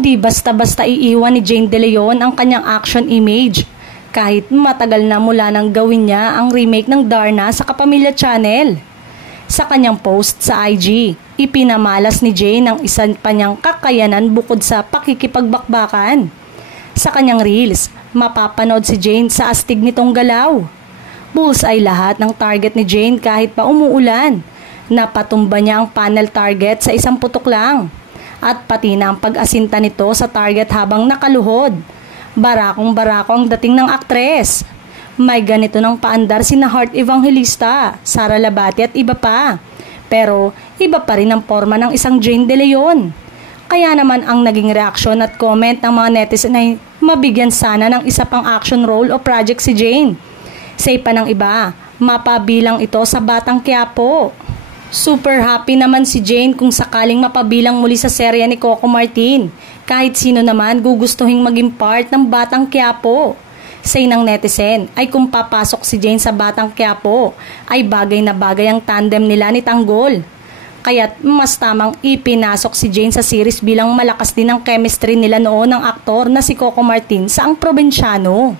Hindi basta-basta iiwan ni Jane De Leon ang kanyang action image. Kahit matagal na mula nang gawin niya ang remake ng Darna sa Kapamilya Channel. Sa kanyang post sa IG, ipinamalas ni Jane ang isang pa niyang kakayanan bukod sa pakikipagbakbakan. Sa kanyang reels, mapapanood si Jane sa astig nitong galaw. Bullseye lahat ng target ni Jane kahit pa umuulan. Napatumba niya ang panel target sa isang putok lang. At pati na ang pag-asinta nito sa target habang nakaluhod. Barakong-barako ang dating ng aktres. May ganito ng paandar sina Heart Evangelista, Sara Labati at iba pa. Pero iba pa rin ang forma ng isang Jane De Leon. Kaya naman ang naging reaksyon at comment ng mga netizen ay mabigyan sana ng isa pang action role o project si Jane. Say pa ng iba, mapabilang ito sa Batang Quiapo. Super happy naman si Jane kung sakaling mapabilang muli sa serya ni Coco Martin. Kahit sino naman gugustuhin maging part ng Batang Quiapo. Say ng netizen ay kung papasok si Jane sa Batang Quiapo ay bagay na bagay ang tandem nila ni Tanggol. Kaya't mas tamang ipinasok si Jane sa series bilang malakas din ang chemistry nila noon ng aktor na si Coco Martin sa Ang Probinsyano.